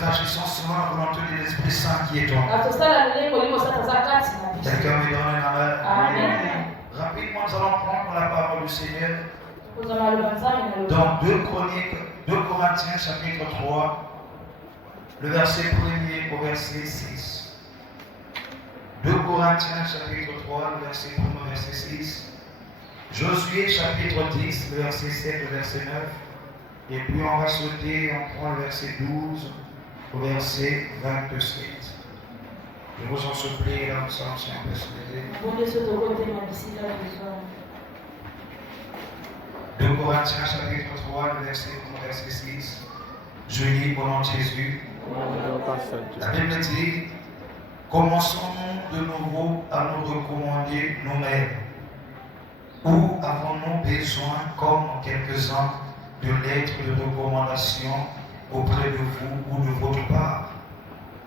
nous agissons selon la volonté de l'Esprit Saint qui est en nous. Quelqu'un me donne un amen. Amen. Rapidement, nous allons prendre la parole du Seigneur dans 2 Corinthiens chapitre 3, le verset 1er au verset 6. 2 Corinthiens chapitre 3, le verset 1 au verset 6. Josué chapitre 10, le verset 7 au verset 9. Et puis on va sauter, on prend le verset 12 au verset 27. Je vous en supplie, là nous sommes si on peut se lever. 2 Corinthiens chapitre 3, le verset 1 au verset 6. Je lis au nom de Jésus. La Bible dit, commençons-nous de nouveau à nous recommander nous-mêmes? Ou avons-nous besoin, comme quelques-uns, de lettres de recommandation auprès de vous ou de votre part?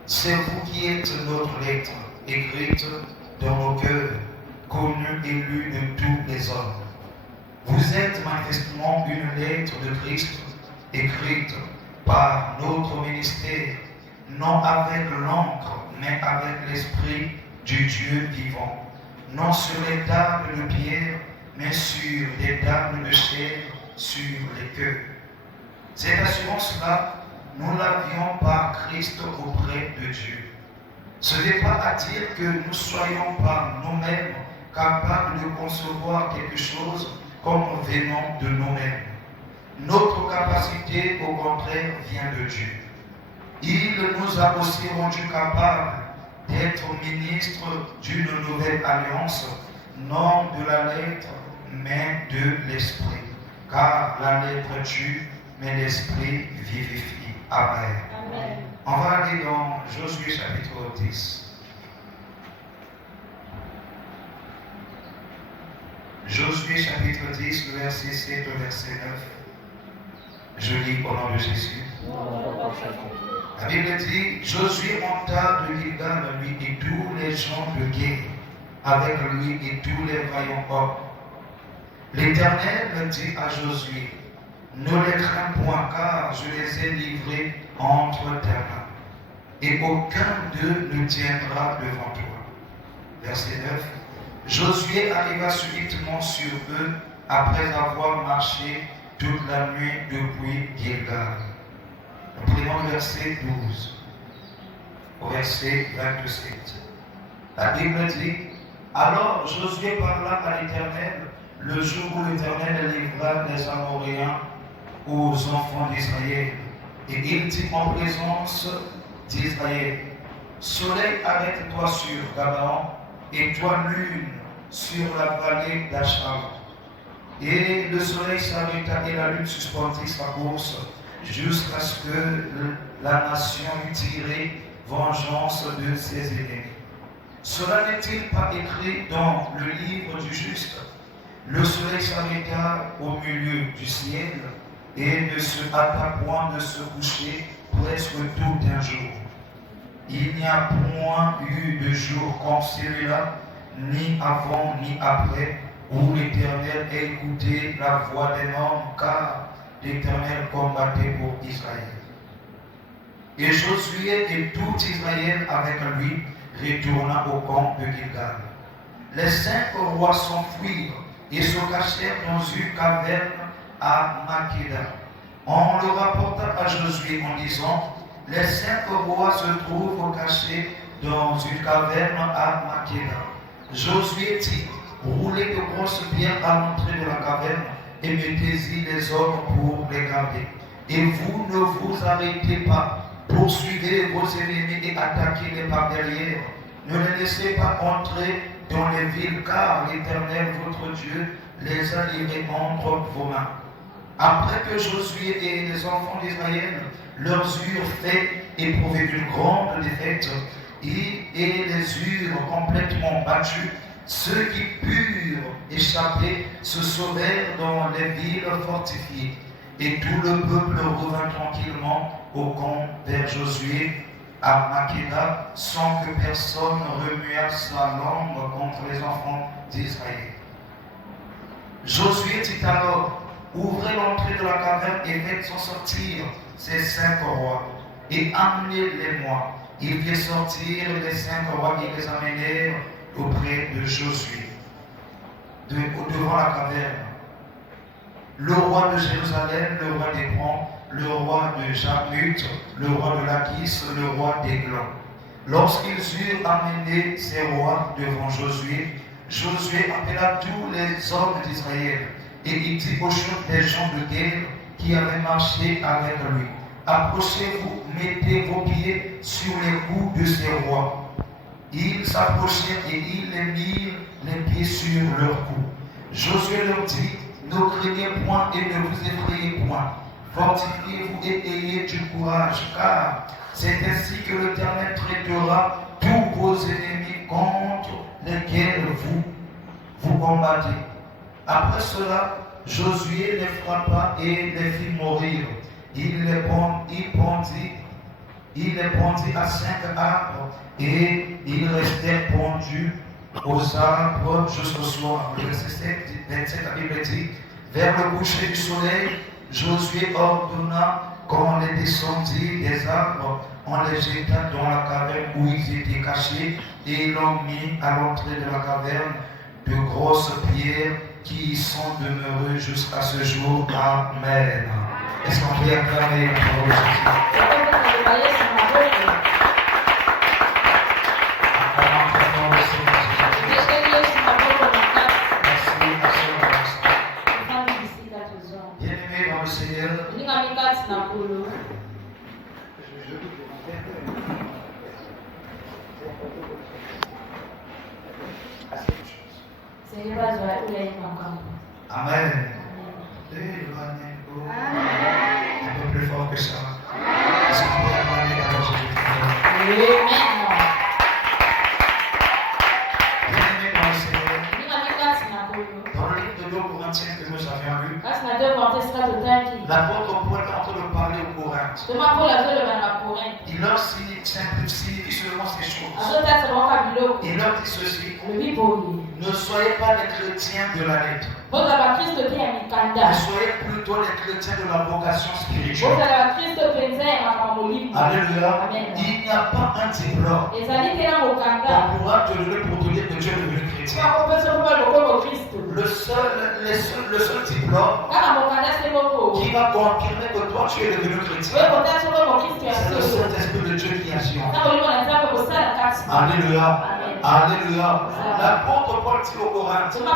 C'est vous qui êtes notre lettre, écrite dans nos cœurs, connue et lue de tous les hommes. Vous êtes manifestement une lettre de Christ, écrite par notre ministère, non avec l'encre, mais avec l'Esprit du Dieu vivant, non sur les tables de pierre, mais sur des tables de chair, sur les cœurs. Cette assurance-là, nous l'avions par Christ auprès de Dieu. Ce n'est pas à dire que nous ne soyons pas nous-mêmes capables de concevoir quelque chose comme venant de nous-mêmes. Notre capacité, au contraire, vient de Dieu. Il nous a aussi rendus capables d'être ministres d'une nouvelle alliance, non de la lettre, mais de l'esprit. Car la lettre tue, mais l'esprit vivifie. Amen. Amen. On va aller dans Josué chapitre 10. Josué chapitre 10, le verset 7 au verset 9. Je lis au nom de Jésus. La Bible dit, Josué monta de Gilgal, lui et tous les gens de guerre, avec lui et tous les vaillants hommes. L'Éternel dit à Josué, ne les crains point, car je les ai livrés entre tes mains, et aucun d'eux ne tiendra devant toi. Verset 9. Josué arriva subitement sur eux après avoir marché toute la nuit depuis Gilgal. Nous prenons le verset 12 au verset 27. La Bible dit, alors Josué parla à l'Éternel le jour où l'Éternel livra les Amoréens aux enfants d'Israël. Et il dit en présence d'Israël, soleil arrête-toi sur Gabaon, et toi lune sur la vallée d'Achal. Et le soleil s'arrêta et la lune suspendit sa course, jusqu'à ce que la nation eût tiré vengeance de ses ennemis. Cela n'est-il pas écrit dans le livre du juste? Le soleil s'arrêta au milieu du ciel et ne se hâta point de se coucher presque tout un jour. Il n'y a point eu de jour comme celui-là, ni avant ni après, où l'Éternel ait écouté la voix des hommes, car l'Éternel combattait pour Israël. Et Josué et tout Israël avec lui retourna au camp de Gilgal. Les 5 rois s'enfuirent et se cachèrent dans une caverne à Makeda. On le rapporta à Josué en disant, les 5 rois se trouvent cachés dans une caverne à Makeda. Josué dit, roulez de grosses pierres à l'entrée de la caverne et mettez-y les hommes pour les garder. Et vous ne vous arrêtez pas, poursuivez vos ennemis et attaquez-les par derrière. Ne les laissez pas entrer dans les villes, car l'Éternel, votre Dieu, les a livrés entre vos mains. Après que Josué et les enfants d'Israël leur eurent fait éprouver d'une grande défaite et les eurent complètement battus, ceux qui purent échapper se sauvèrent dans les villes fortifiées. Et tout le peuple revint tranquillement au camp vers Josué à Makeda, sans que personne remuât sa langue contre les enfants d'Israël. Josué dit alors, ouvrez l'entrée de la caverne et faites en sortir ces 5 rois. et amenez-les-moi. Il fit sortir les 5 rois qui les amenèrent auprès de Josué, devant la caverne. Le roi de Jérusalem, le roi d'Hébron, le roi de Jarmuth, le roi de Lachish, le roi d'Églon. Lorsqu'ils eurent amené ces rois devant Josué, Josué appela tous les hommes d'Israël et il dit aux chefs des gens de guerre qui avaient marché avec lui: approchez-vous, mettez vos pieds sur les coups de ces rois. Ils s'approchèrent et ils les mirent les pieds sur leurs coups. Josué leur dit: ne craignez point et ne vous effrayez point. Fortifiez-vous et ayez du courage, car c'est ainsi que l'Éternel traitera tous vos ennemis contre lesquels vous combattez. Après cela, Josué les frappa et les fit mourir. Il les pendit à 5 arbres et ils restèrent pendus aux arbres jusqu'au soir. Le verset 27, la Bible dit: vers le coucher du soleil, Josué ordonna qu'on les descendit des arbres, on les jeta dans la caverne où ils étaient cachés et ils l'ont mis à l'entrée de la caverne de grosses pierres qui y sont demeurées jusqu'à ce jour. Amen. Est-ce qu'on peut acclamer la parole de Jésus? Bien-aimé dans le Seigneur, Amen. Un peu plus fort que ça. Est-ce qu'on peut acclamer la parole de Jésus? Bien-aimé dans le Seigneur, dans le livre de 2 Corinthiens que nous avions lu, l'apôtre Paul est en train de parler aux Corinthes. Il leur signifie seulement ces choses. Il leur dit ceci: ne soyez pas les chrétiens de la lettre. Ne soyez plutôt les chrétiens de la vocation spirituelle. Alléluia. Il n'y a pas un diplôme qu'on pourra te donner pour te dire que tu es devenu chrétien. Le seul diplôme qui va confirmer que toi tu es devenu chrétien, c'est le Saint-Esprit de Dieu qui agit en toi. Alléluia. Alléluia. L'apôtre Paul dit aux Corinthiens: ne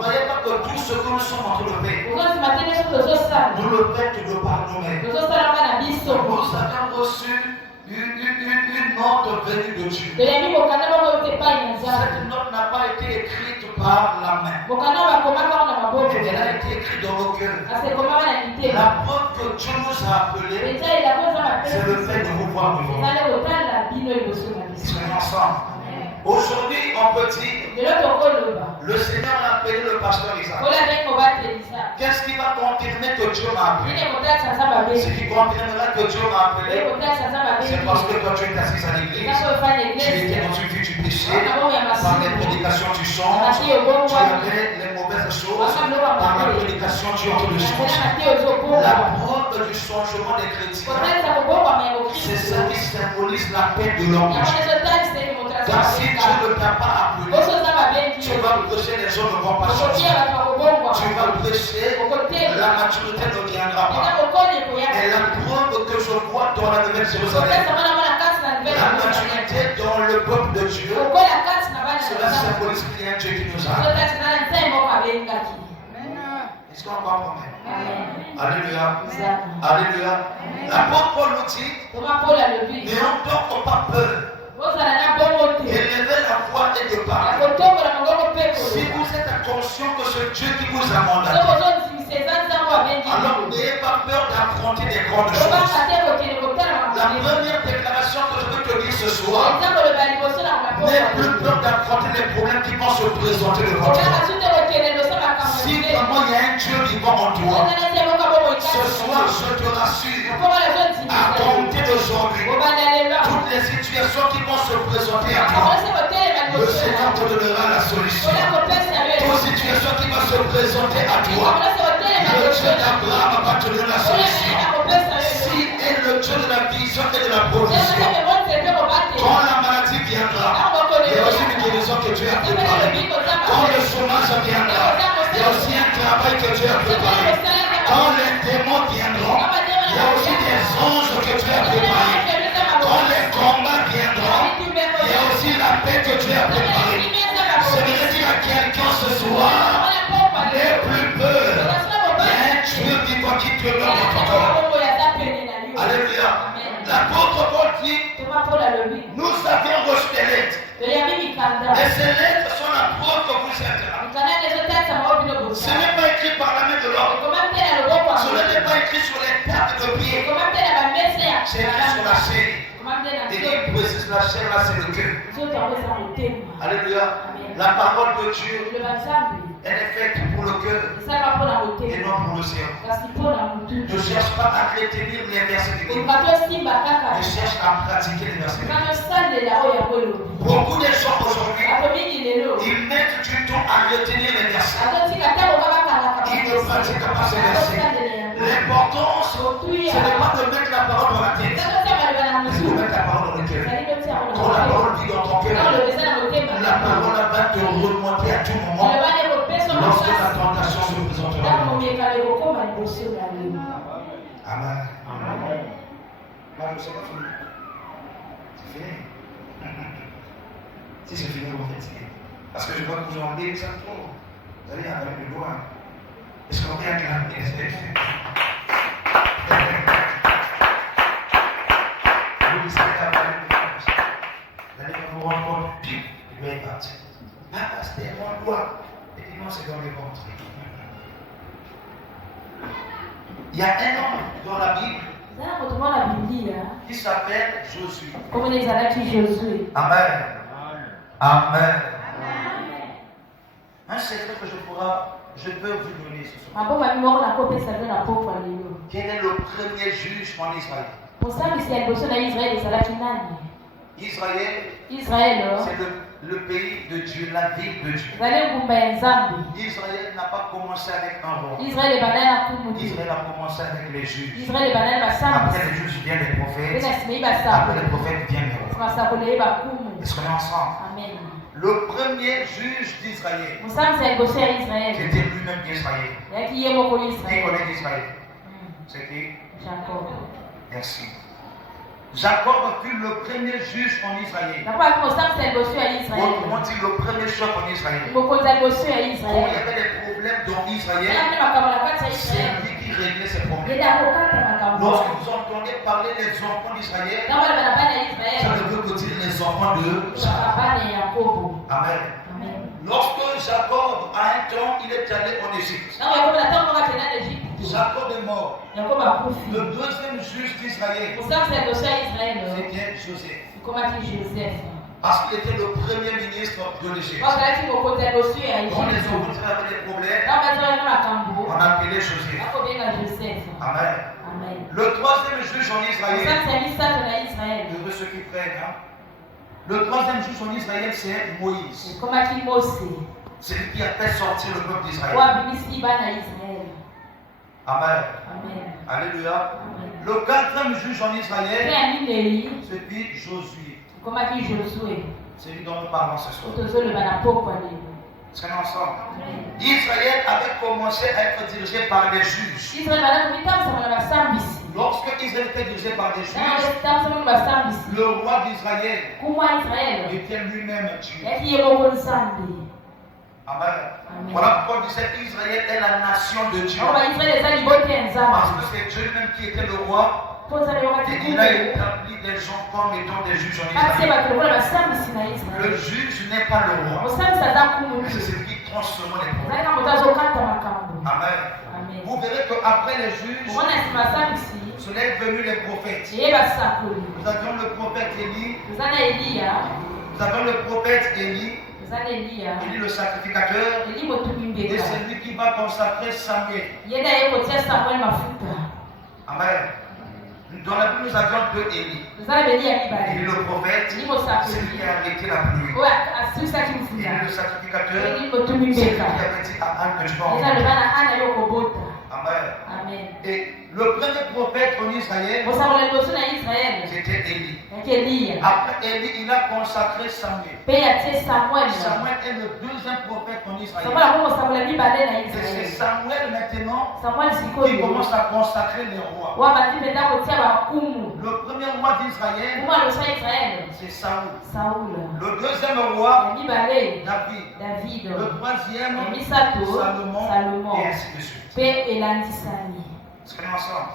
croyez pas que tout ce que nous sommes en train de faire, nous le faisons de par nous-mêmes. Nous avons reçu une note venue de Dieu. Cette note n'a pas été écrite par la main. Elle a été écrite dans nos cœurs. La preuve que Dieu nous a appelés, c'est le fait de vous voir devant. Soyons ensemble. Aujourd'hui, on peut dire: le Seigneur a appelé le pasteur Isaac. Qu'est-ce qui va confirmer que Dieu m'a appelé? Ce qui confirmera que Dieu m'a appelé, c'est parce que quand tu es assis à l'église, tu étais dans une vie du péché, par les prédications tu changes, tu avais les mauvaises choses, par la prédication tu entres de changer. La preuve du changement des chrétiens, c'est ce qui symbolise la paix de l'homme. Donc si Dieu ne t'a pas appelé, tu vas prêcher les gens ne vont pas changer. Tu vas prêcher, la maturité ne viendra pas. Et la preuve que je vois dans la Nouvelle Jérusalem, la maturité dans le peuple de Dieu, cela symbolise qu'il y a un Dieu qui nous a appelés. Est-ce qu'on comprend? Alléluia. Alléluia. L'apôtre Paul nous dit: n'ayons pas peur. Élevez la voix et de parler. Si vous êtes conscient que c'est Dieu qui vous a mandaté, alors n'ayez pas peur d'affronter des grandes choses. La première déclaration que je veux te dire ce soir: n'ayez plus peur d'affronter les problèmes qui vont se présenter devant toi. Si vraiment il y a un Dieu vivant en toi, ce soir je te rassure, à compter d'aujourd'hui, toutes les situations qui vont se présenter à toi, le Seigneur te donnera la solution. Toute situation qui va se présenter à toi, le Dieu d'Abraham va te donner la solution. Si le Dieu de provision. Quand la maladie viendra, il y a aussi une guérison que Dieu a préparée. Quand le chômage viendra, il y a aussi un travail que Dieu a préparé. Quand les démons viendront, il y a aussi des anges que Dieu a préparés. Quand les combats viendront, il y a aussi la paix que Dieu a préparée. J'aimerais dire à quelqu'un ce soir, n'aie plus peur. Il y a un Dieu vivant qui te donne notre corps. Alléluia. L'apôtre Paul dit, nous avions reçu des lettres. Et ces lettres sont la preuve que vous êtes là. Ce n'est pas écrit par la main de l'homme. Ce n'est pas écrit sur les tables de pied. C'est écrit sur la chair. Et il précise la chair là, c'est le cœur. Alléluia. La parole de Dieu, elle est faite pour le cœur et non pour le cerveau. Ne cherche pas à retenir les versets de Dieu. Je cherche à pratiquer les versets de Dieu. Beaucoup de gens aujourd'hui, ils mettent du temps à retenir les versets. Ils ne pratiquent pas ces versets. L'important, ce n'est pas de mettre la parole dans la tête, mais c'est de mettre la parole dans le cœur. Quand la parole vit dans ton cœur, la parole va te remonter à tout moment lorsque la tentation se présentera. Amen. Là, je ne sais pas fini. C'est fini. Si c'est fini, vous faites signer. Parce que je vois que vous en dites ça trop. Vous allez avec le doigt. Est-ce qu'on vient acclamer? Vous allez vous rendre compte, il doit être parti. Ah, c'était mon doigt. Et puis non, c'est dans le ventre. Il y a un homme dans la Bible qui s'appelle Josué. Amen. Amen. Un secret que je peux vous donner ce soir. Quel est le premier juge en Israël? Israël, c'est le pays de Dieu, la ville de Dieu. Israël n'a pas commencé avec un roi. Israël a commencé avec les juges. Après les juges viennent les prophètes. Après les prophètes viennent les rois. Est-ce qu'on est ensemble? Amen. Le premier juge d'Israël, qui était lui-même d'Israël. Qui connaît Israël? C'est qui? Jacob. Merci. Jacob fut le premier juge en Israël. Autrement dit, le premier chef en Israël. Quand il y avait des problèmes dans Israël, c'est lui qui réglait ces problèmes. Lorsque vous entendez parler des enfants d'Israël, ça ne veut que dire les enfants de Jacob. Amen. Lorsque Jacob, à un temps, il est allé en Égypte. Jacob est mort. Le deuxième juge d'Israël, c'était Joseph. Parce qu'il était le premier ministre de l'Égypte. Quand les enfants avaient des problèmes, on appelait Joseph. Amen. Le troisième juge en Israël, heureux ceux qui prennent, hein? Le troisième juge en Israël, c'est Moïse. C'est lui qui a fait sortir le peuple d'Israël. Amen. Alléluia. Le quatrième juge en Israël, c'est lui Josué. C'est lui dont nous parlons ce soir. Est-ce qu'on est ensemble? Israël avait commencé à être dirigé par des juges. Lorsque Israël était dirigé par des juges, le roi d'Israël était lui-même Dieu. Amen. Voilà pourquoi on disait Israël est la nation de Dieu. Parce que c'est Dieu même qui était le roi. Et il a établi des gens comme étant des juges en Israël. Le juge n'est pas le roi. Mais c'est celui qui transforme les problèmes. Amen. Vous verrez qu'après les juges, sont venus les prophètes. Nous avions le prophète Élie. Nous avons le prophète Élie. Élie le sacrificateur. Et c'est lui qui va consacrer Samuel. Amen. Dans la Bible, nous avions deux Élie. Élie le prophète, c'est lui qui a arrêté la pluie. Élie le sacrificateur, c'est lui qui avait dit à Anne que tu vas en mourir. Amen. Et Le premier prophète en Israël, c'était Élie. Après Élie, il a consacré Samuel. Samuel est le deuxième prophète en Israël. C'est Samuel maintenant qui commence à consacrer les rois. Le premier roi d'Israël, c'est Saoul. Le deuxième roi, David. Le troisième, Salomon. Et ainsi de suite. Soyons ensemble.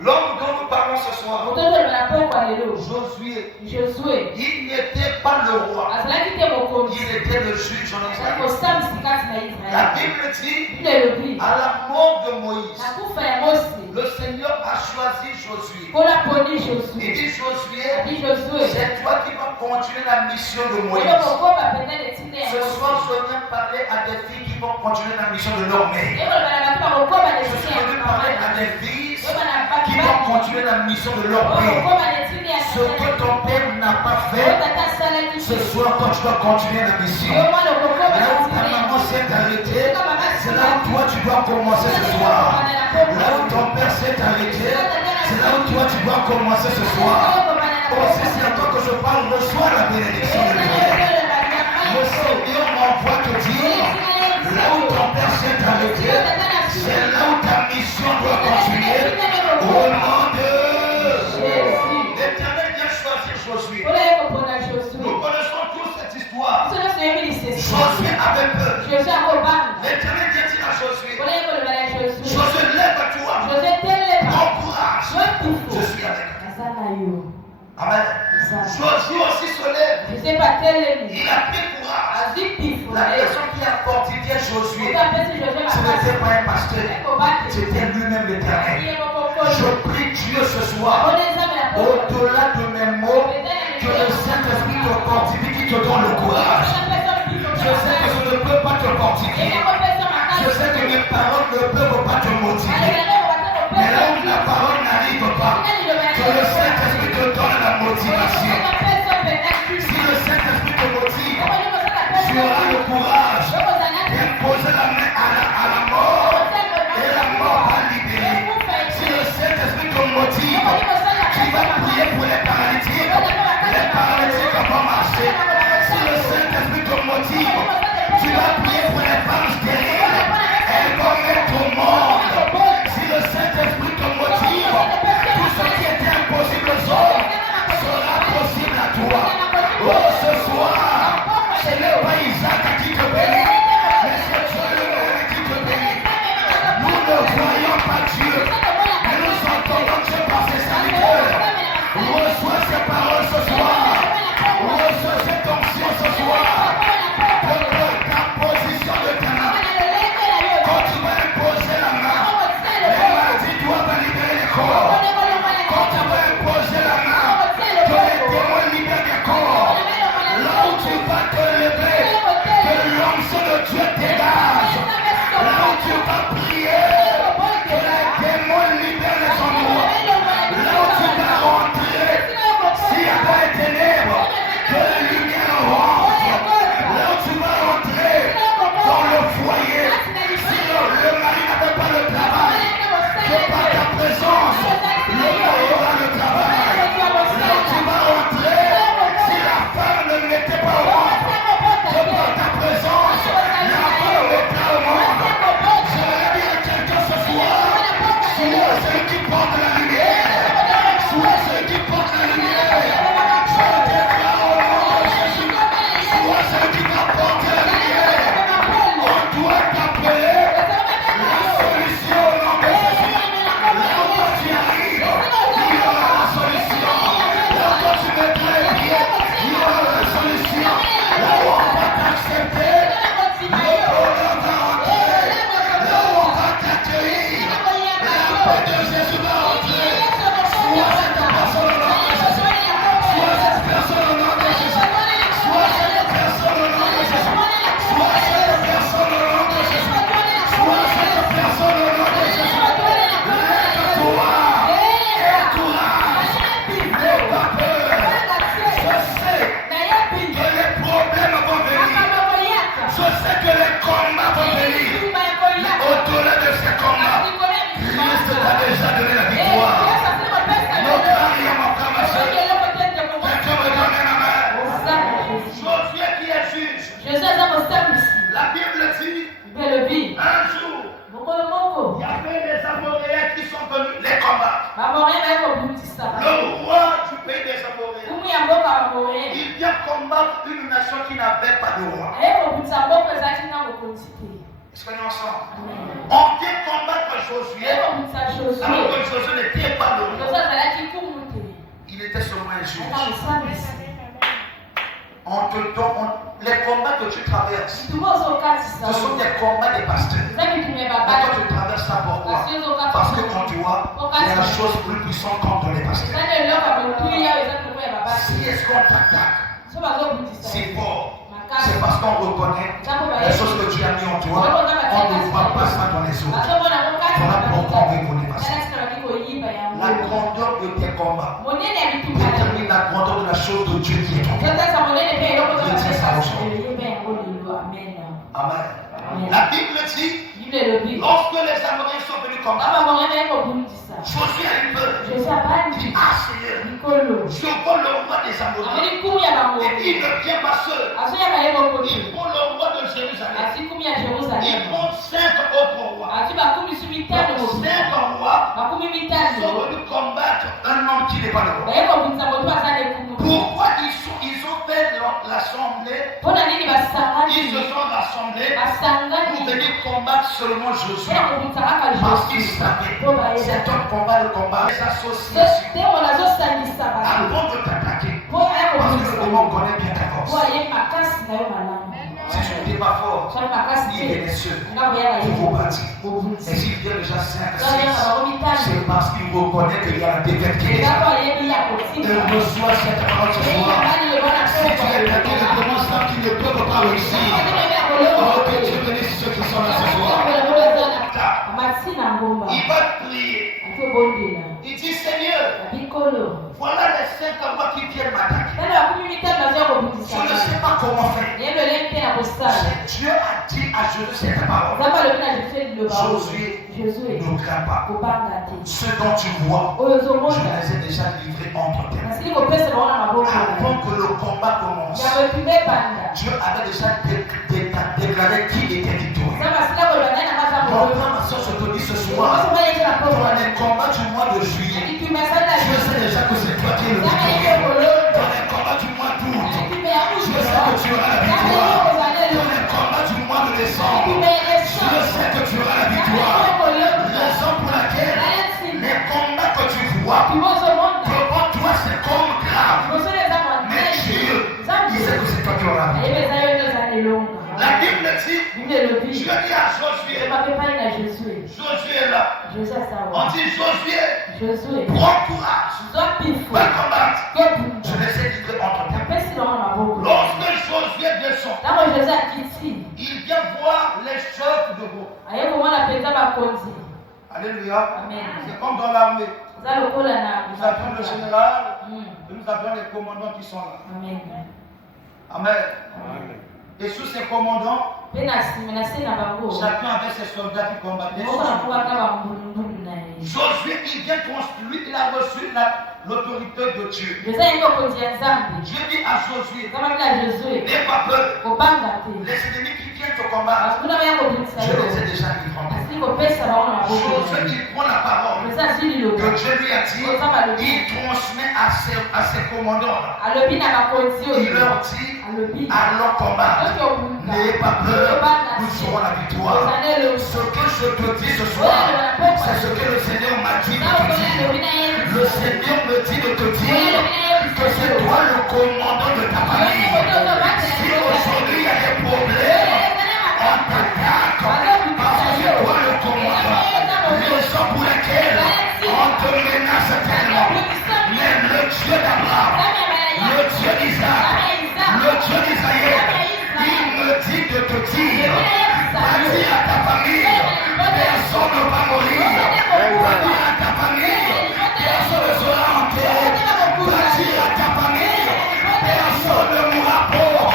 L'homme dont nous parlons ce soir, Josué, il n'était pas le roi, il était le juge en Israël. La Bible dit, à la mort de Moïse, le Seigneur a choisi Josué. Il dit Josué, c'est toi qui vas continuer la mission de Moïse. Ce soir, je viens parler à des filles qui vont continuer la mission de leur mère. Je suis venu parler à des filles qui vont continuer la mission de leur père. Ce que ton père n'a pas fait, ce soir, toi, tu dois continuer la mission. Là où ta maman s'est arrêtée, c'est là où toi, tu dois commencer ce soir. Là où ton père s'est arrêté, c'est là où toi, tu dois commencer ce soir. Oh, c'est à toi que je parle, reçois la bénédiction de Dieu. Le Seigneur m'envoie te dire, là où ton père s'est arrêté, c'est là où ta mission doit continuer. Au nom de Jésus. L'Éternel vient choisir Josué. Nous connaissons tous cette histoire. Josué avait peur. L'Éternel vient dire à Josué, Josué, lève-toi. Prends courage. Je suis avec toi. Amen. Josué aussi se lève. Il a pris courage. La personne qui a fortifié Josué, ce n'était pas un pasteur, c'était lui-même l'Éternel. Je prie Dieu ce soir, au-delà de mes mots, que le Saint-Esprit te fortifie, qui te donne le courage. Je sais que je ne peux pas te fortifier. Je sais que mes paroles ne peuvent pas te motiver. Mais là où la parole n'arrive pas, que le Saint-Esprit te donne la motivation. Si le Saint-Esprit te motive, tu auras le courage d'imposer la main à la mort et la mort va libérer. Si le Saint-Esprit te motive, tu vas prier pour les paralytiques vont marcher. Si le Saint-Esprit te motive, tu vas prier pour les femmes stériles, elles vont mettre au monde. Si le Saint-Esprit te motive, tout ce qui était impossible aux hommes sera possible à toi. Oh, ce soir, ce n'est pas Isaac qui te bénit, mais c'est Dieu lui-même qui te bénit. Nous ne voyons pas Dieu, mais nous entendons Dieu par ses serviteurs. Reçois ces paroles ce soir. Reçois cette onction ce soir. Prends ta position de ta main. Quand tu vas imposer la main, les maladies doivent libérer les corps. Quand tu vas imposer la main, que les démons libèrent les corps. Là où tu vas te lever, que l'onction de Dieu dégage. Là où tu vas prier, que les démons libèrent les endroits. Là où tu vas rentrer, s'il y a pas les ténèbres, que la lumière rentre. Là où tu vas rentrer, dans le foyer, si le mari n'avait pas le travail, que par ta présence, le mari aura le Le roi du pays des Amoréens, il vient combattre une nation qui n'avait pas de roi. Est-ce qu'on est ensemble? On vient combattre Josué alors que Josué n'était pas le roi. Il était seulement un juge. Les combats que tu traverses, ce sont des combats des pasteurs. Mais quand tu traverses ça, pourquoi? Parce que quand tu vois, il y a une chose plus puissante contre les pasteurs. Si est-ce qu'on t'attaque, c'est fort. C'est parce qu'on reconnaît les choses que tu as mis en toi. On ne voit pas ça dans les autres. Voilà pourquoi on reconnaît pas ça. La grandeur de tes combats détermine la grandeur de la chose de Dieu qui est en toi. Amen. La Bible dit, lorsque les Amoréens sont venus combattre, Josué a eu peur. Il dit, ah Seigneur, je vois le roi des Amoréens. Et il ne vient pas seul. Il prend le roi de Jérusalem. Il prend 5 autres rois. 5 rois sont venus combattre un homme qui n'est pas le roi. Pourquoi ils ont fait l'assemblée? Ils se sont rassemblés pour venir combattre seulement Josué. Parce qu'ils savaient, c'est un combat, le combat des associations. Avant de t'attaquer, parce que le monde connaît bien ta force. Si tu n'étais pas fort, il est seul pour vous bâtir. Et s'il vient déjà 5, 6, c'est parce qu'il reconnaît qu'il y a la défaite qui est là. Il reçoit cette parole ce soir. Si tu es quelqu'un de commençant qui ne peut pas réussir, oh, que Dieu bénisse ceux qui sont là ce soir. Il va prier. Il dit, Seigneur, voilà les 5 rois qui viennent m'attaquer. Je ne sais pas comment faire. Dieu a dit à Josué cette parole. Josué, ne crains pas. Ce dont tu vois, je les ai déjà livrés entre tes mains. Avant que le combat commence, Dieu avait déjà déclaré qui était victorieux. Donc, ma soeur, je te dis ce soir, dans les combats du mois de juillet, Dieu sait déjà que c'est toi qui es le victorieux. Dans les combats du mois d'août, Dieu sait que tu auras la victoire. Dans les combats du mois de décembre, Dieu sait que tu auras la victoire. Raison pour laquelle les combats que tu vois, devant toi c'est comme grave. Mais Dieu, il sait que c'est toi qui auras la victoire. La Bible dit, Dieu dit à Josué, Josué est là. On dit Josué, prends courage, va combattre. Je les ai livrés entre tes mains. Lorsque Josué descend, il vient voir les chefs de groupe. Alléluia. C'est comme dans l'armée. Nous avons le général et nous avons les commandants qui sont là. Amen. Et sous ces commandants, chacun avait ses soldats qui combattaient. Josué, il vient construire, il a reçu l'autorité de Dieu. Dieu dit à Josué, n'aie pas peur. Les ennemis qui viennent te combattre, je les ai déjà livrés. Josué, il prend la parole que Dieu lui a dit, il transmet à ses commandants. Il leur dit, allons combattre. N'ayez pas peur, nous aurons la victoire. Ce que je te dis ce soir, c'est ce que le Seigneur m'a dit de te dire. Le Seigneur me dit de te dire que c'est toi le commandant de ta famille. Si aujourd'hui il y a des problèmes, on t'attaque parce que c'est toi le commandant. Raison pour laquelle on te menace tellement. Mais le Dieu d'Abraham, le Dieu d'Isaac, le Dieu d'Israël, il me dit de te dire, vas-y à ta famille, personne ne va mourir. Va-t-il à ta famille, personne ne sera enterré. Va-t-il à ta famille, personne ne mourra pauvre.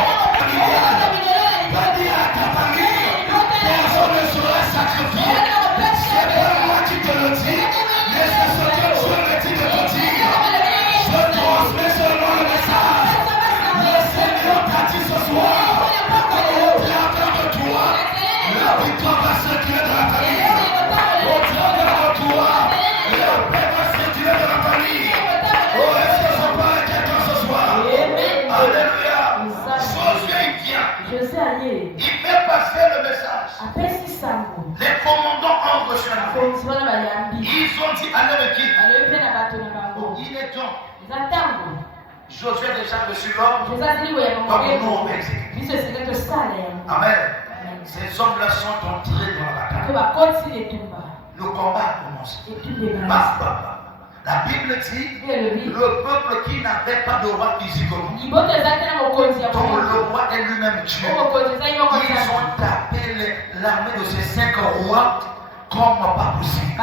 reçu la nouvelle. Ils ont dit à leur équipe, il est temps. Josué déjà reçu l'ordre, donc nous on va exécuter. Amen. Ces hommes-là sont entrés dans la bataille. Le combat a commencé. La Bible dit le peuple qui n'avait pas de roi physiquement, dont le roi est lui-même Dieu, ils ont tapé l'armée de ces 5 rois comme pas possible.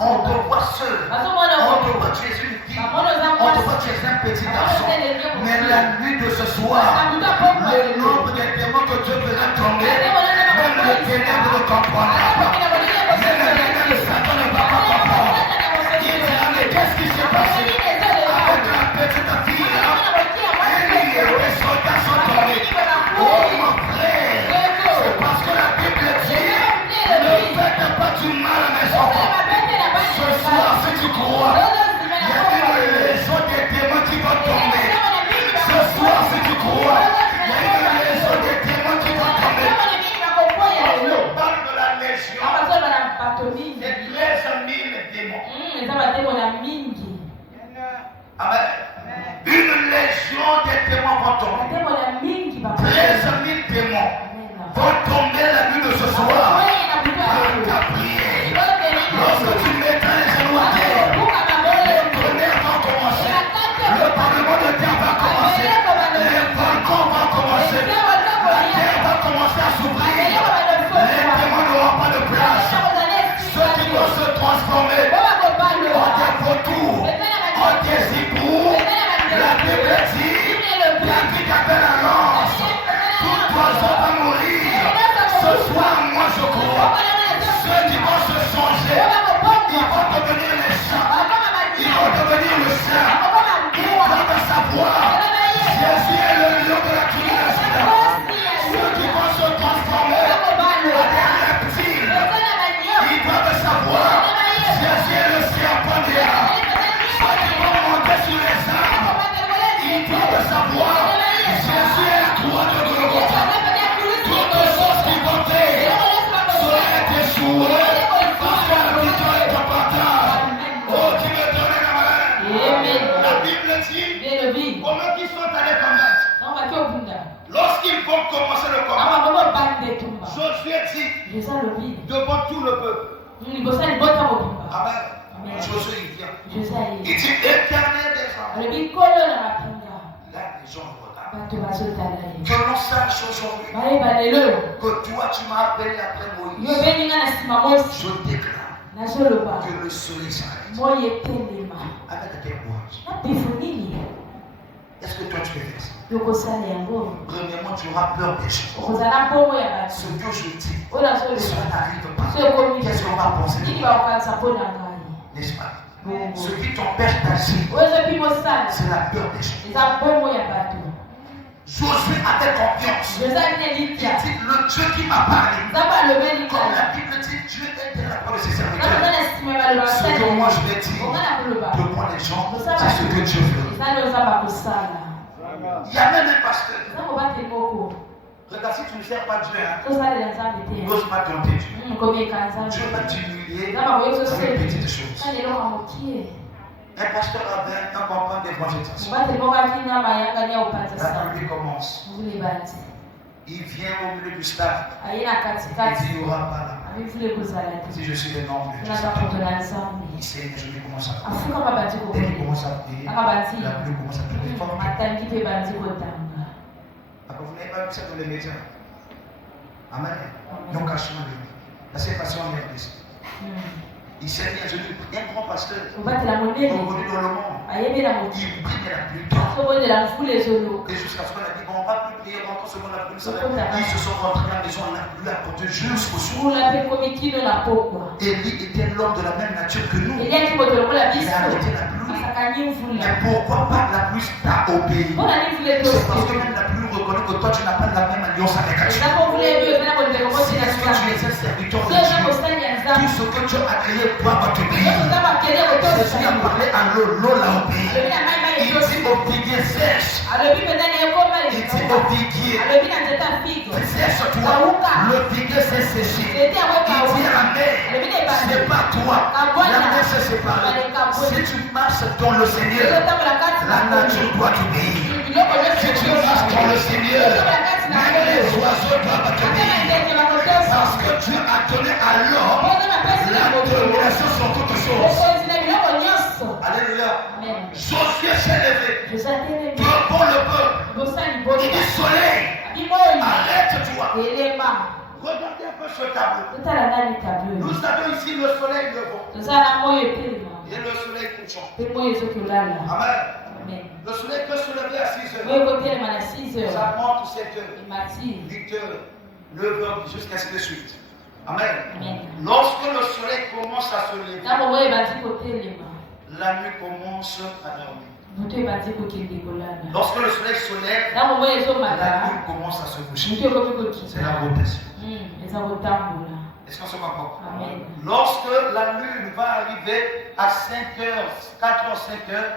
On te voit seul. On te voit, tu es une fille. On te voit, tu es un petit garçon. Mais la nuit de ce soir, le nombre des démons que Dieu fera tomber, même le ténèbre ne comprendra pas. Même le ténèbre, Satan ne va pas comprendre. Il dira, mais qu'est-ce qui s'est passé avec la petite fille là? Les soldats sont tombés. Oh mon frère, c'est parce que la Bible dit, ne faites pas du mal à mes enfants. Ce soir, si tu crois, il y a une légion des démons qui vont tomber. Ce soir, si tu crois, il y a une légion des démons qui vont tomber. On parle de la légion. C'est 13 000 démons. Amen. Une légion des démons vont tomber. 13 000 démons vont tomber la nuit de ce soir. Ta prière. Lorsque tu mettras les genoux à terre, les tonnerres vont commencer. Le parlement de terre va commencer. Les balcons vont commencer. La terre va commencer à s'ouvrir. Les démons n'auront pas de place. Ceux qui vont se transformer en des vautours, en des hiboux. La Bible dit, la vie qu'appelle la lance, tout oiseau va mourir. Ce soir, moi je crois, ceux qui vont se changer, ils vont devenir les chats, ils vont devenir le chien, ils vont savoir, Jésus est le lion de la tribu de Juda. Ceux qui vont se transformer en des reptiles, ils doivent savoir, Jésus est le serpent des arbres. Ceux qui vont monter sur les arbres, ils doivent savoir, Jésus est la croix de Golgotha. Toutes les choses qui vont faire seraient échouées parce que la victoire est en partage. Oh, tu me donnes la main. La Bible dit, comment ils sont allés combattre. Lorsqu'ils vont commencer le combat, Josué dit devant tout le peuple. Amen. Josué il vient. Il dit éternel des hommes. Là, les gens regardent. Que l'on sache aujourd'hui que toi tu m'as appelé après Moïse. Je déclare que le soleil s'arrête. Avec tes courage. Est-ce que toi tu peux faire ça? Premièrement, tu auras peur des choses. Ce que je dis, ça n'arrive pas. Qu'est-ce qu'on va penser? N'est-ce pas? Ce qui t'empêche d'agir, c'est la peur des choses. Josué avait confiance. Il dit, le Dieu qui m'a parlé. Comme la Bible dit, Dieu était la parole de ses serviteurs. Ce que moi je vais dire, de moi les gens, c'est ce que Dieu veut. Il y a même un pasteur. Regarde, si tu ne sers pas Dieu, n'ose pas tenter Dieu. Dieu va t'humilier avec petites choses. Un pasteur avait un campagne d'évangélisation. La pluie commence. Il vient au milieu du stade. Il dit, il n'y aura pas là. Si je suis le nom de Dieu, il sait que je vais commencer à prier. Dès qu'il commence à prier, la pluie commence à tomber fort. Vous n'avez pas vu ça dans les médias? Amen. Nous cachons le lit. La séparation est ici. Il s'est mis à genoux. Un grand pasteur reconnu dans le monde. Il prie la pluie tombe. Et jusqu'à ce qu'on a dit, bon, on va plus prier, encore ce qu'on a plus. Ils se sont rentrés à la maison, on a plu à porter jusqu'au soir. Élie était l'homme de la même nature que nous. Il a arrêté la pluie. Mais pourquoi pas la pluie t'a obéi? C'est parce que même la pluie reconnaît que toi tu n'as pas la même alliance avec Dieu. Si est-ce que tu es un serviteur de Dieu, tout ce que tu as créé doit t'obéir. Jésus a parlé à l'eau l'a obéi. Il dit obéir sèche. Il Il dit au figuier, sèche-toi. Le figuier s'est séché. Il dit Amen. C'est pas toi. La mer s'est séparée. Si tu marches dans le Seigneur, la nature doit t'obéir. Si tu marches dans le Seigneur, même les oiseaux doivent t'obéir. Parce que Dieu a donné à l'homme la domination sur toute chose. Alléluia. Josué s'est levé pour le peuple. Il dit soleil, arrête-toi. Regardez un peu ce tableau. Nous avons ici le soleil levant et le soleil couchant. Amen. Le soleil peut se lever à 6 heures. Ça monte 7 heures, 8 heures, 9 heures, jusqu'à ce de suite. Amen. Lorsque le soleil commence à se lever, la nuit commence à dormir. Lorsque le soleil se lève, la nuit commence à se coucher. C'est la rotation. Est-ce qu'on se comprend? Lorsque la lune va arriver à 5 heures, 4 heures, 5 heures,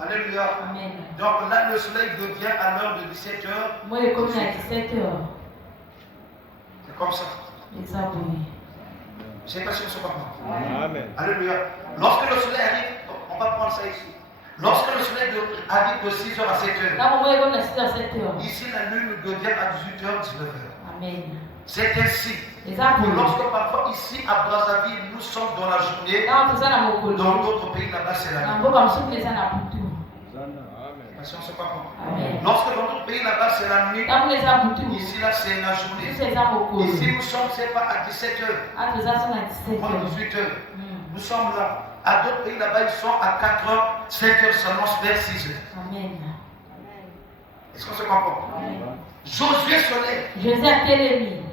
alléluia. Donc là, le soleil devient à l'heure de 17 heures. C'est comme ça. Je ne sais pas si on se comprend. Amen. Alléluia. Lorsque le soleil arrive, on va prendre ça ici. Lorsque le soleil arrive de 6 heures à 7 heures, ici la lune devient à 18 heures, 19 heures. Amen. C'est ainsi. Lorsque parfois ici à Brazzaville, nous sommes dans la journée, dans d'autres pays là-bas c'est la nuit. Si on se comprend. Lorsque dans d'autres pays là-bas c'est la nuit, ici là c'est la journée. Ici nous sommes, c'est pas à 17 heures, 18 heures. Nous sommes là. À d'autres pays là-bas, ils sont à 4 heures, 5 heures seulement, vers 6 heures. Amen. Est-ce qu'on se comprend? Josué se lève.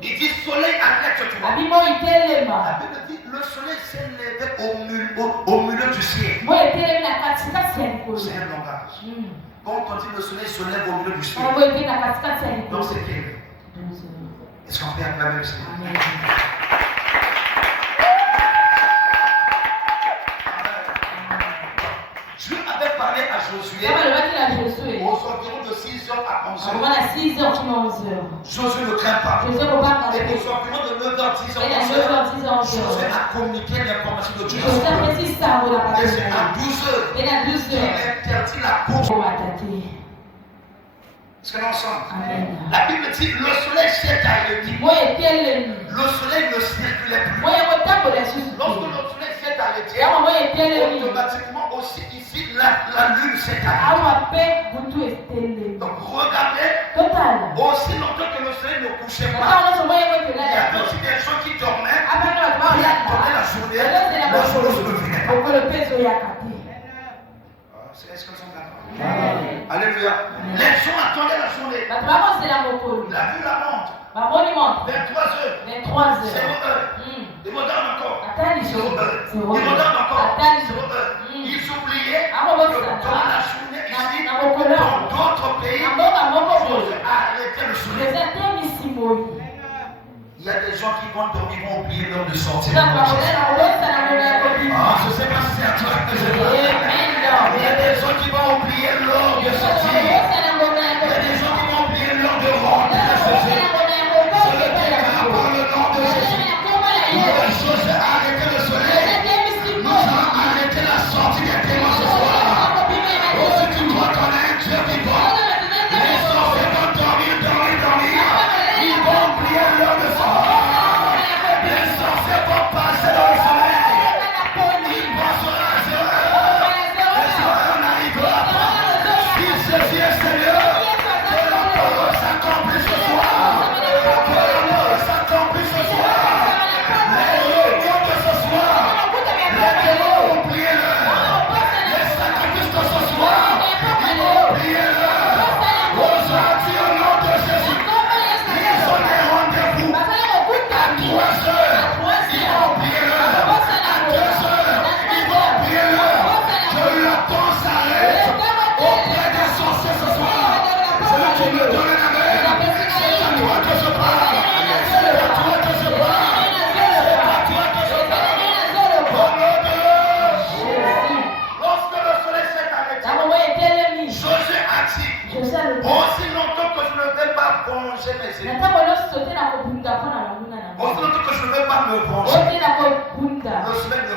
Il dit soleil, arrête-toi. La Bible dit le soleil s'est levé au milieu du ciel. C'est un langage. Quand on dit le soleil se lève au milieu du ciel, donc c'est quelle heure? Est-ce qu'on peut acclamer le Seigneur? Dieu avait parlé à Josué aux environs de 6 heures à 11 heures. Josué ne craint pas. Et aux environs de 9 heures, 10 heures, 11 heures, Josué a communiqué l'information de Dieu. Et c'est à 12 heures qu'il interdit la course. Est-ce que nous sommes? La Bible dit le soleil s'est arrêté. Le soleil ne circulait plus. Lorsque le soleil s'est arrêté, automatiquement aussi ici la lune s'est arrêtée. Donc regardez, aussi longtemps que le soleil ne couchait pas, il y avait aussi des gens qui dormaient, qui attendaient la journée, le soleil se levait. Est-ce que nous sommes d'accord? Alléluia. Les gens attendaient la journée. La vue la monte. 23 heures. 0 heure. Ils me donnent encore. 0 heure. Ils me donnent encore. 0 heure. Ils oubliaient que dans la journée ici, dans d'autres pays, ils ont arrêté le soleil. Il y a des gens qui vont dormir, vont oublier l'heure de sortir. Je ne sais pas si c'est à toi que je veux. Il y a des gens qui vont oublier l'heure de sortir. Il y a des gens qui vont oublier l'heure de rentrer. Je le déclare par le nom de Jésus. Josué a arrêté le soleil. Nous allons arrêter la sortie des témoins ce soir. Aussi tu dois connaître Dieu qui doit. Les sorciers vont dormir. Ils vont oublier l'heure de sortie. Les sorciers vont passer dans le soleil. Ils vont se raser. Le soleil n'arrivera pas. Si ceci est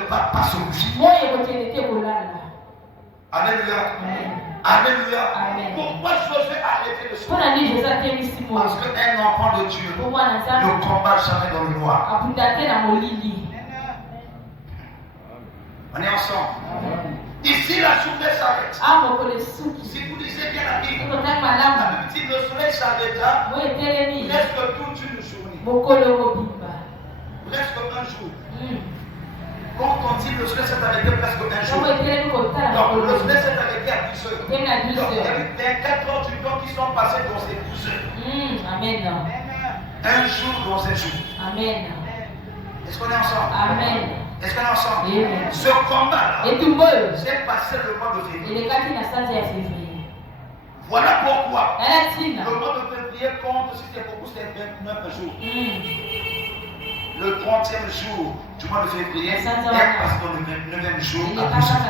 pas se coucher. Alléluia. Alléluia. Pourquoi Josué a arrêté le soir? Parce qu'un enfant de Dieu ne combat jamais dans le noir. On est ensemble. Ici, la journée s'arrête. Si vous lisez bien la Bible, la Bible dit le soleil s'arrêta presque toute une journée. Presque un jour. Quand on dit le soleil s'est arrêté presque un jour, donc le soleil s'est arrêté à 10 heures. Donc il y a eu 24 heures du temps qui sont passées dans ces 12 heures. Amen. Un jour dans un jour. Amen. Est-ce qu'on est ensemble? Amen. Est-ce qu'on est ensemble? Amen. Ce combat-là, c'est passé le mois de février. Voilà pourquoi le mois de février compte, si c'est beaucoup, c'est 29 jours. Le 30e jour du mois de février est passé dans le 29e jour à Bruxelles.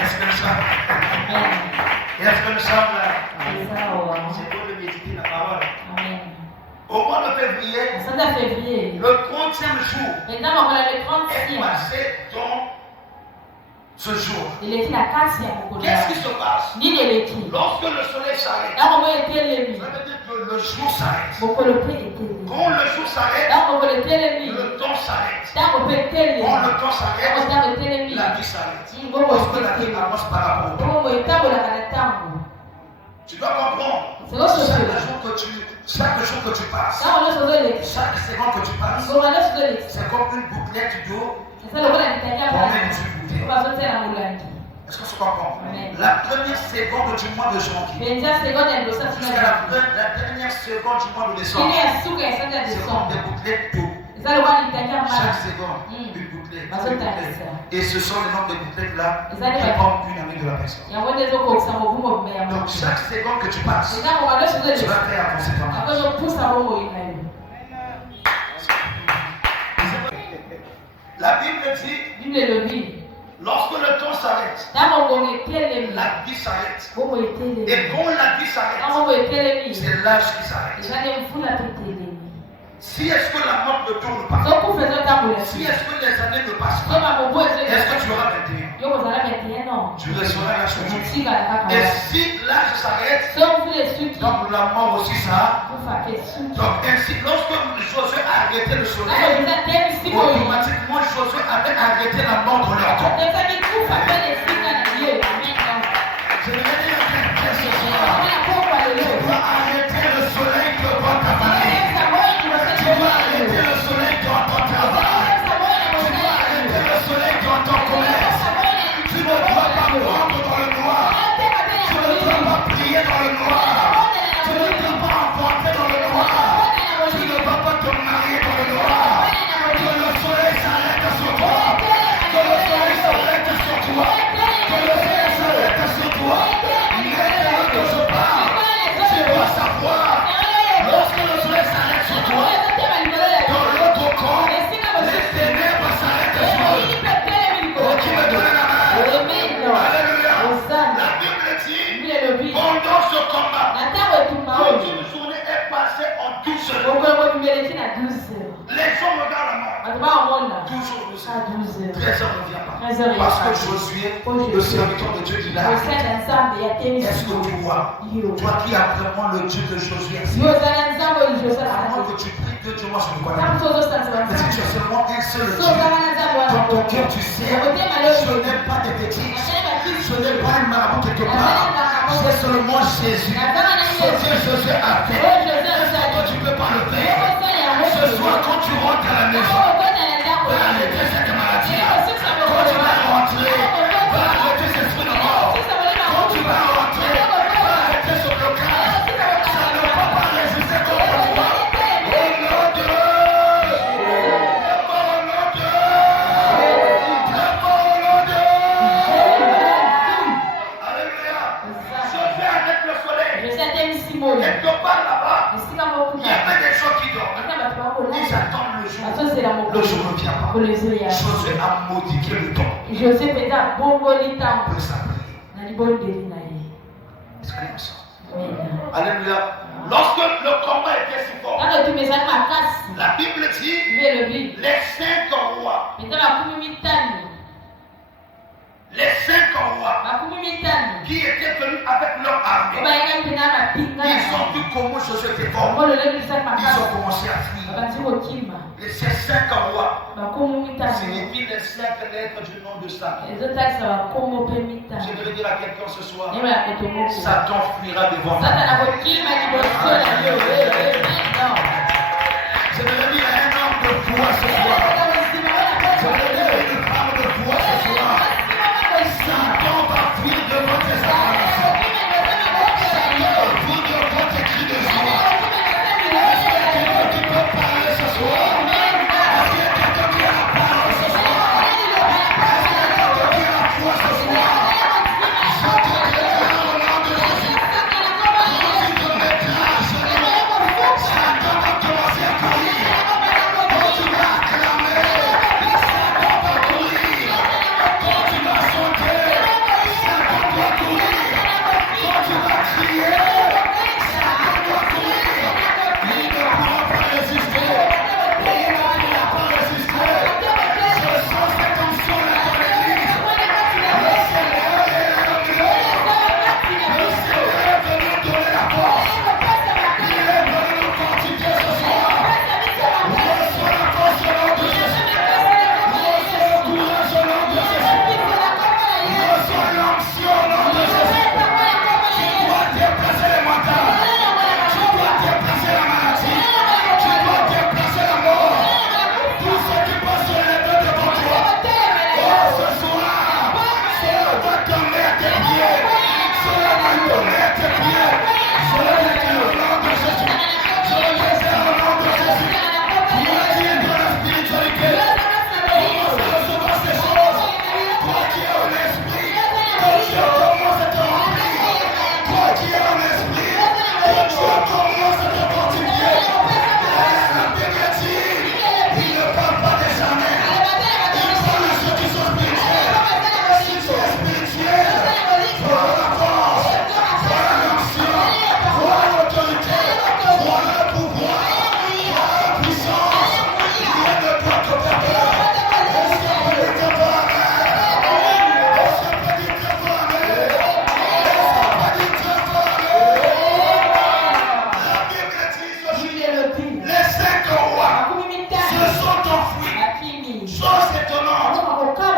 Est-ce que nous sommes là? Est-ce que nous sommes là? C'est bon de méditer la parole. Au mois de février, le 30e jour est passé dans ce jour. Qu'est-ce qui se passe? Lorsque le soleil s'arrête, ça veut dire que le jour s'arrête. Quand le jour s'arrête, le temps s'arrête. Quand le temps s'arrête, la vie s'arrête. Parce que la vie avance par rapport au temps. Tu dois comprendre. Chaque jour que tu passes, chaque seconde que tu passes, c'est comme une bouclette d'eau qu'on met dans une bouteille. Est-ce que tu comprends? La première seconde du mois de janvier jusqu'à la dernière seconde du mois de décembre, c'est comme des bouclettes d'eau. Chaque seconde, une bouclette. Et ce sont les noms des bouclettes là qui forment une amie de la personne. Donc chaque seconde que tu passes, tu vas faire avancer ton âme. La Bible dit, lorsque le temps s'arrête, la vie s'arrête. Et quand la vie s'arrête, c'est l'âge qui s'arrête. Si est-ce que la mort ne tourne pas, si est-ce que les années ne passent pas, est-ce que tu auras 21 ans? Tu resteras là sur Dieu. Et si l'âge s'arrête, donc la mort aussi ça. Donc ainsi, lorsque Josué a arrêté le soleil, automatiquement Josué avait arrêté la mort dans leur temps. Je vais dire quelque chose. Tu dois arrêter le soleil devant ta famille. Tu dois arrêter le soleil dans ton travail. Tu dois arrêter le soleil dans ton commerce. Tu ne dois pas prendre dans le noir. Tu ne dois pas prier dans le noir. Tu ne dois pas enfanter dans le noir. Tu ne dois pas te marier dans le noir. Que le soleil s'arrête sur toi. Que le soleil s'arrête sur toi. Que le soleil s'arrête sur toi. Maintenant que je parle, tu dois savoir. Lorsque le soleil s'arrête sur toi, dans l'autre corps, les ténèbres s'arrêtent sur eux. Oh, qui me donne la main? Alléluia. La Bible dit, pendant ce combat, toute une journée est passée en 12 heures. Les gens regardent la mort. 12 jours de ça. 13 heures ne vient pas. Parce que Josué, le serviteur de Dieu, dit là, est-ce que tu vois, toi qui as vraiment le Dieu de Josué, avant que tu pries que Dieu, moi je ne vois pas. Mais si tu as seulement un seul Dieu, dans ton cœur tu sais, je n'ai pas de bêtises, je n'ai pas un marabout quelque part, c'est seulement Jésus. Ce Dieu Josué a fait. Est-ce que tu ne peux pas le faire? Ce soir quand tu rentres à la maison, va arrêter cette maladie. Quand tu vas rentrer, va arrêter cet esprit de mort. Quand tu vas rentrer, va arrêter ce blocage. Ça ne peut pas résister contre toi. Au nom de Dieu. Au nom de Dieu. Au nom de Dieu. Alléluia. Josué avec le soleil. Quelque part là-bas, il y avait des gens qui dorment. Ils attendent le jour. Le jour ne vient pas. Josué a modifié le temps. Pour sa prière. Est-ce que nous sommes? Alléluia. Lorsque le combat était si fort, la Bible dit les 5 rois. Les 5 rois qui étaient venus avec leur armée, ils ont vu comment Josué était fort. Ils ont commencé à fuir. Ces 5 rois signifient les 5 lettres du nom de Satan. Je voudrais dire à quelqu'un ce soir, Satan fuira devant moi. Je voudrais dire à un homme de foi ce soir. Je voudrais dire à une femme de foi ce soir. Satan va fuir devant tes acclamations. Satan va fuir devant tes cris de joie. Est-ce qu'il y a quelqu'un qui peut parler ce soir? Est-ce qu'il y a quelqu'un qui a la parole ce soir? Est-ce qu'il y a quelqu'un qui a la foi ce soir? Je te déclare au nom de Jésus. Quand tu te mettras à genoux, Satan va commencer à courir. Quand tu vas acclamer, Satan va courir. Quand tu vas chanter, Satan doit courir. Quand tu vas crier, Satan doit courir. Il ne pourra pas résister. Il ne pourra pas résister. Je sens cette onction là dans l'église. Le Seigneur est venu. Le Seigneur est venu donner la force. Il est venu nous fortifier ce soir. Reçois la force au nom de Jésus. Reçois le courage au nom de Jésus. Reçois l'onction au nom de Jésus. Tu dois déplacer les montagnes. Tu dois déplacer la maladie. Tu dois déplacer la mort. Tout ce qui peut se lever devant toi. Oh, ce soir, cela va tomber à tes pieds. Cela va tomber à tes pieds. Je le déclare au nom de Jésus. Je le déclare au nom de Jésus. Toi qui es dans la spiritualité, commence à recevoir ces choses. Toi qui es en esprit, que Dieu commence à te remplir. Toi qui es en esprit, que Dieu commence à te fortifier. La Bible dit, il ne parle pas des jamais. Il parle à ceux qui sont spirituels. Si tu es spirituel, vois la force, vois l'onction, vois l'autorité, vois le pouvoir, vois la puissance. Rien ne doit te faire peur. Est-ce que vous dites que vous avez? Est-ce que vous dites que vous avez? Est-ce que vous dites que vous avez? La Bible dit ceci, les 5 rois se sont enfuis. Chose étonnante,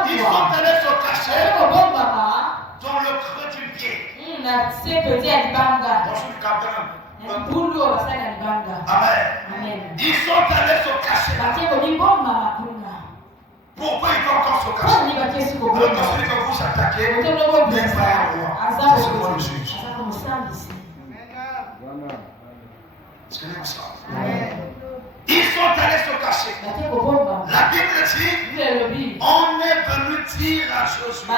ils sont allés se cacher dans le creux du pied. Bonjour Cabrin. Amen. Ils sont allés se cacher. Pourquoi ils vont encore se cacher? Alors que celui que vous attaquez n'est pas un roi. C'est moi le juge. Excusez-moi ça. Ils sont allés se cacher. La Bible dit, on est venu dire à Josué.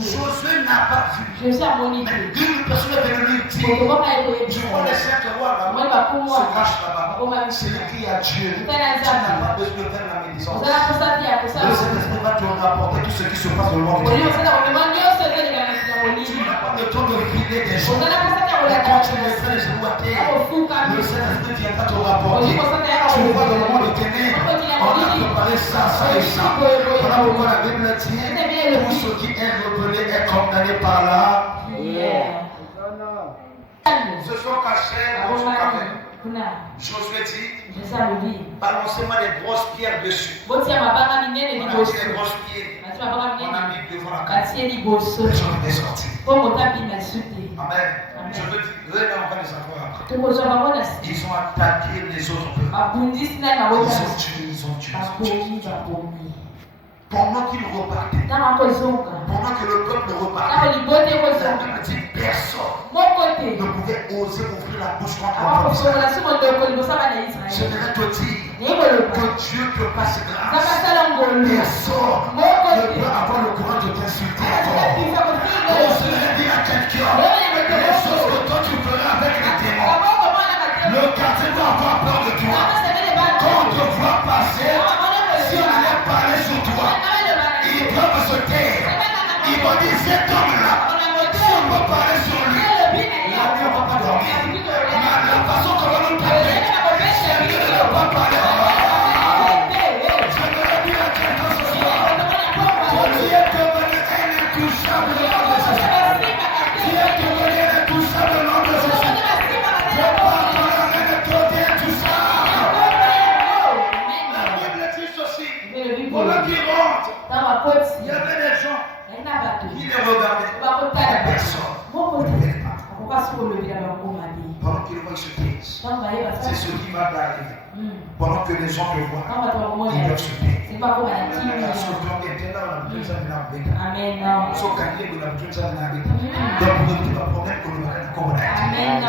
Josué n'a pas vu. Mais une personne est venue lui dire, tu vois les 5 rois là, se cachent là-bas. C'est lui qui a Dieu. Tu n'as pas besoin de faire la médisance. Le Saint-Esprit va te rapporter tout ce qui se passe au monde. Tu n'as pas le temps de filer des choses. Et quand tu les fais les genoux à terre, le Saint-Esprit viendra te rapporter. Tu vois dans le monde de ténèbres, on a préparé ça, ça et ça. Voilà pourquoi la Bible dit, tout ce qui est révélé est condamné par là. Se sont cachés dans son café. Josué dit, balancez-moi des grosses pierres dessus. On a mis des grosses pierres. On a mis devant la carte. Les gens étaient sortis. Amen. Je veux dire, on va les avoir après. Ils ont attaqué les autres peuples. Ils ont tué. Pendant qu'ils repartaient, pendant que le peuple repartait, la Bible dit personne ne pouvait oser ouvrir la bouche contre le peuple. Je voudrais te dire que Dieu peut passer grâce. Personne ne peut avoir le courage de t'insulter encore. Je voudrais dire à quelqu'un, les choses que toi tu ferais avec les démons, le quartier doit avoir peur de toi. Quand on te voit passer, si on allait parler sur toi, ils peuvent se taire. Ils vont dire cet homme-là, si on peut parler sur lui, La nuit, on ne va pas dormir. La façon comment nous parler, c'est mieux de ne pas parler. Il y avait des gens qui les regardaient. Personne. Pendant qu'ils voient, ils se taisent. C'est ce qui va t'arriver. Pendant que les gens te voient, ils doivent se taire.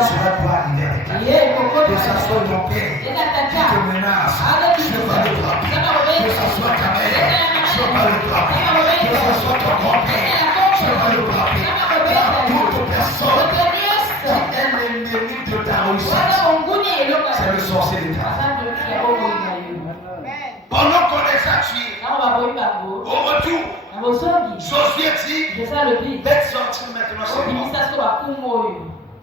Cela doit arriver avec toi. Que ce soit ton père qui te menace, je vais le frapper. Que ce soit ta mère, je vais le frapper. Que ce soit ton grand-père, je vais le frapper. Car toute personne qui est l'ennemi de ta réussite, c'est le sorcier de ta vie. Pendant qu'on les a tués, au retour, Josué dit, faites sortir maintenant ces morts.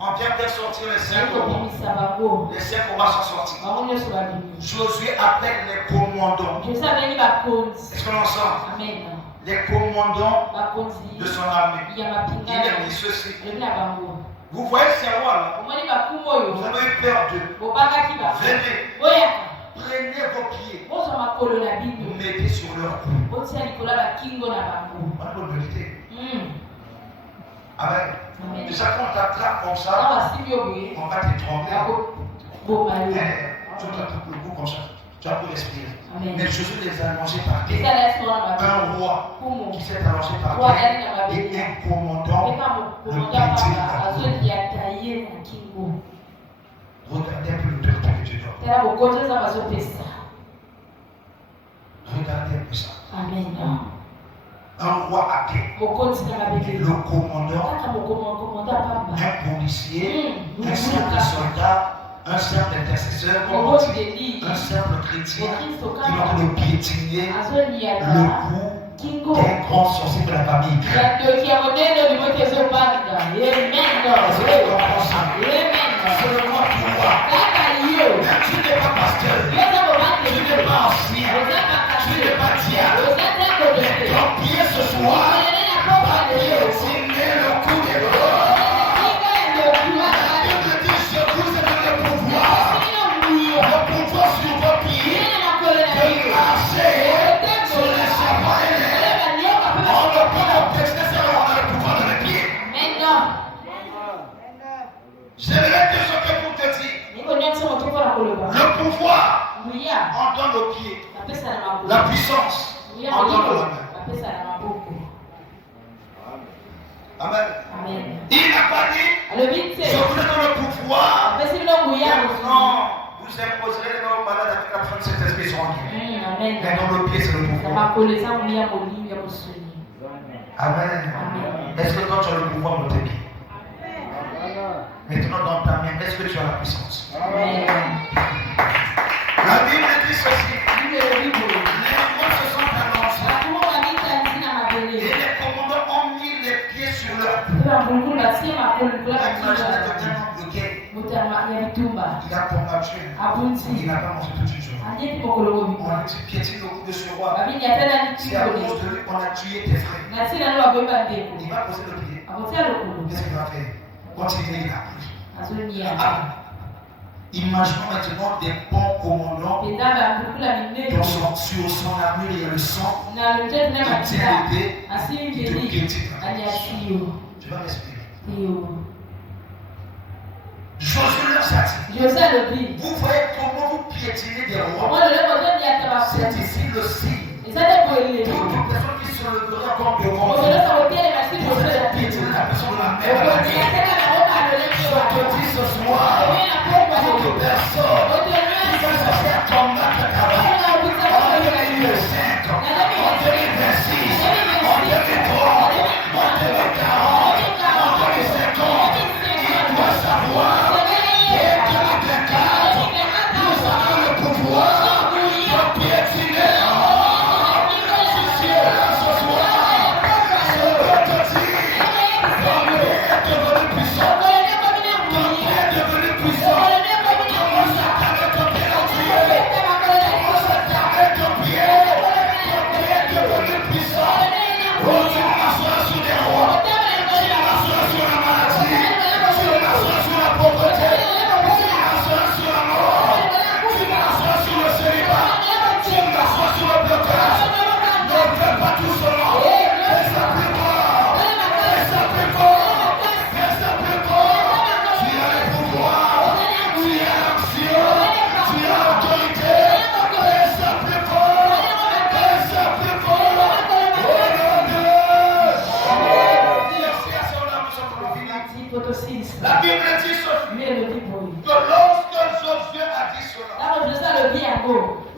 On vient de sortir les 5 morts. Les 5 on va s'en sortir. Josué appelle les commandants. Est-ce qu'on ensemble? Les commandants de son armée. Il a dit ceci. Vous voyez ces rois là? Vous avez eu peur d'eux. Venez. Prenez vos pieds. Vous mettez sur leur cou. Voilà votre vérité. Amen. Déjà quand on t'attrape comme ça, on va t'étrangler. Tu t'attrapes le cou comme ça. Tu vas pour respirer. Mais Jésus les a allongés par terre. Un roi qui s'est allongé par terre et un commandant le pétrit. Regardez un peu l'autorité que tu donnes. Regardez un peu ça. Amen. Un roi à terre. Le commandant, un policier, un simple soldat, un simple intercesseur, un simple chrétien qui va le piétiner le cou d'un grand sorcier de la famille. Seulement toi, tu n'es pas pasteur, tu n'es pas ancien, tu n'es pas diable. Ton pied ce soir va piétiner le cou des rois. La Bible dit, je vous ai donné le pouvoir sur vos pieds, de marcher sur les serpents et les. On ne peut pas tester ça, on a le pouvoir dans les pieds. J'aimerais te choquer pour te dire. Le pouvoir, on donne le pied. La puissance, on donne la main. Amen. Il n'a pas dit, je vous donne le pouvoir. Non, vous imposerez les gens malades avec la fin de cet esprit sont mais dans le pied, c'est le pouvoir. Amen. Est-ce que toi tu as le pouvoir dans tes pieds? Maintenant dans ta main, est-ce que tu as la puissance? La Bible dit ceci. Les rois se sont avancés. Et les commandants ont mis les pieds sur leur cou. Imagine avec un homme de guerre. Il a combattu. Il n'a pas mangé toute une journée. On a piétiné le cou de ce roi. C'est à cause de lui qu'on a tué tes frères. Il va poser le pied. Qu'est-ce qu'il va faire? Continuer, il a pris. Imaginons maintenant des bons commandants sur son armure, il y a le sang qui tient l'épée qui te piétine. Tu vas respirer. Josué leur a dit, vous voyez comment vous piétinez des rois. C'est ici le signe. Toute personne qui se levera comme devant vous, vous allez piétiner la personne de la mer. Je te dis ce soir, toute personne qui va chercher à combattre ta vie, en 2025, en 2026, en 2030, en 2040, en 2050, il doit savoir qu'en 2024, nous avons le pouvoir de piétiner. Si tu es là ce soir, je veux te dire, comme il est devenu puissant.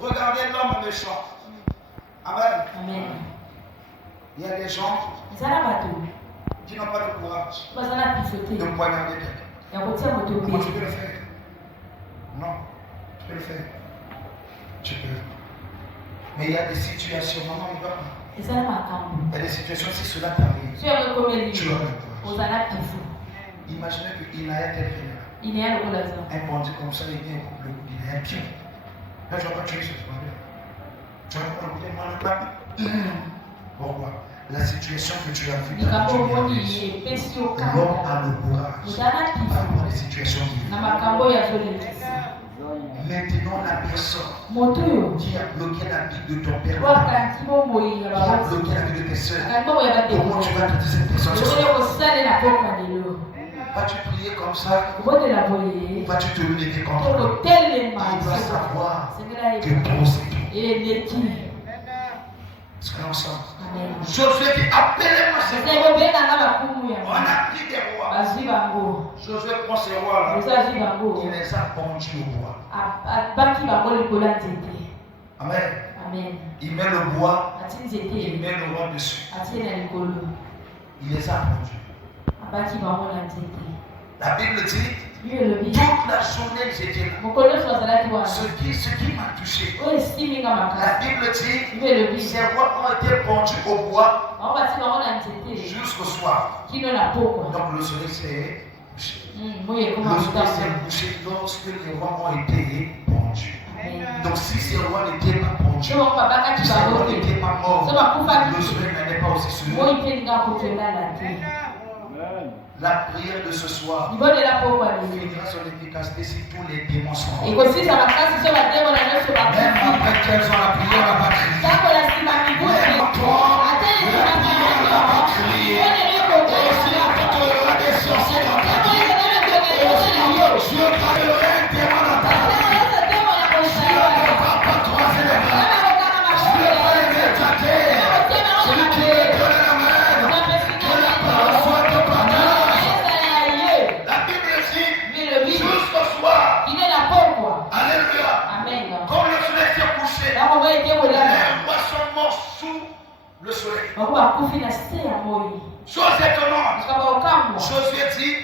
Regardez l'homme méchant. Amen. Amen. Il y a des gens qui n'ont pas le courage de poignarder quelqu'un. Comment tu peux le faire? Non, tu peux le faire. Tu peux. Mais il y a des situations, maman, il va pas. Il y a des situations, si cela t'arrive, tu auras le courage. Imaginez qu'Inaël est vénérable. Un bandit comme ça, il vient au couple, il est un pion. Là, tu ne vas pas tuer ce bandit. Tu vas pas le mal. Pourquoi? La situation que tu as vue dans l'homme a le courage par rapport à des situations difficiles. Maintenant, la personne qui a bloqué la vie de ton père, qui a bloqué la vie de tes soeurs, comment tu vas traiter cette personne ce soir? Vas-tu prier comme ça? Ou vas-tu te lever contre lui? Il doit savoir que pour c'est tout. Est-ce qu'on est ensemble? Josué dit, appelez-moi ces rois. On a pris des rois. Josué prend ces rois-là. Il les a pendus au bois. Amen. Il met le bois, il met le roi dessus. Il les a pendus. La Bible dit, toute la journée ils étaient là. Ce qui m'a touché. La Bible dit, ces rois ont été pendus au bois jusqu'au soir. Donc le soleil s'est couché. Le soleil s'est couché lorsque les rois ont été pendus. Donc si ces rois n'étaient pas pendus, si ces rois n'étaient pas morts, le soleil n'allait pas aussi se lever. La prière de ce soir finira son efficacité si tous les démons sont morts. Même après qu'elles ont la prière, on n'a pas crié. Même toi, la prière, on n'a pas crié. Aussi, quand il y aura des sorciers dans ta vie, je parlerai un démon dans ta vie. Je ne vais pas croiser les bras. Je ne vais pas les mettre à terre. Celui qui est donné la main, que la parole soit de pardon. Jusqu'au soir. Alléluia. Comme le soleil s'est couché, les rois sont morts sous le soleil. Chose étonnante. Josué dit,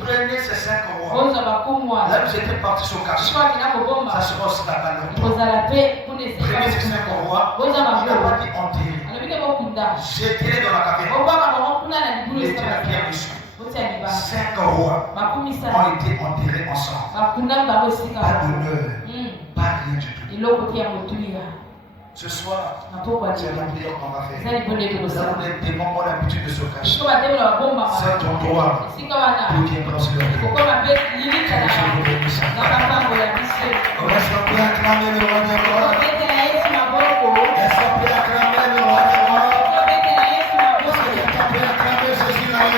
prenez ces 5 rois. Là, vous étiez partis sur caché. Ça sera aussi la valeur. Prenez ces 5 rois. Il n'a pas dit enterrer. Jetez-les dans la caverne. Mettez la pierre dessus. 5 rois ont été enterrés ensemble. Pas d'honneur, pas rien du tout. Ce soir, c'est la prière qu'on va faire. Là où les démons ont l'habitude de se cacher, c'est ton droit pour qu'il y ait dans ce lieu. On va s'appeler à acclamer le roi des rois. On va s'appeler à acclamer le roi des rois. On va s'appeler à acclamer Jésus Naël.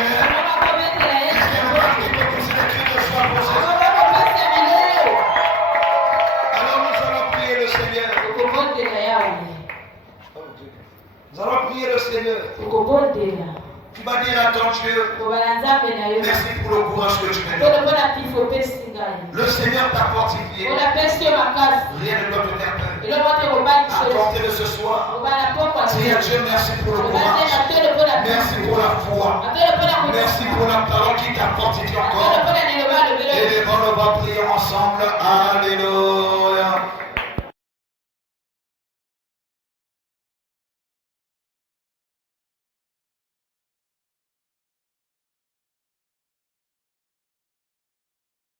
Nous allons prier le Seigneur. Tu vas dire à ton Dieu, merci pour le courage que tu me donnes. Le Seigneur t'a fortifié. Rien ne doit te faire peur. À compter de ce soir, dis à Dieu merci pour le courage. Merci pour la foi. Merci pour la parole qui t'a fortifié encore. Et les bons, on va prier ensemble. Alléluia.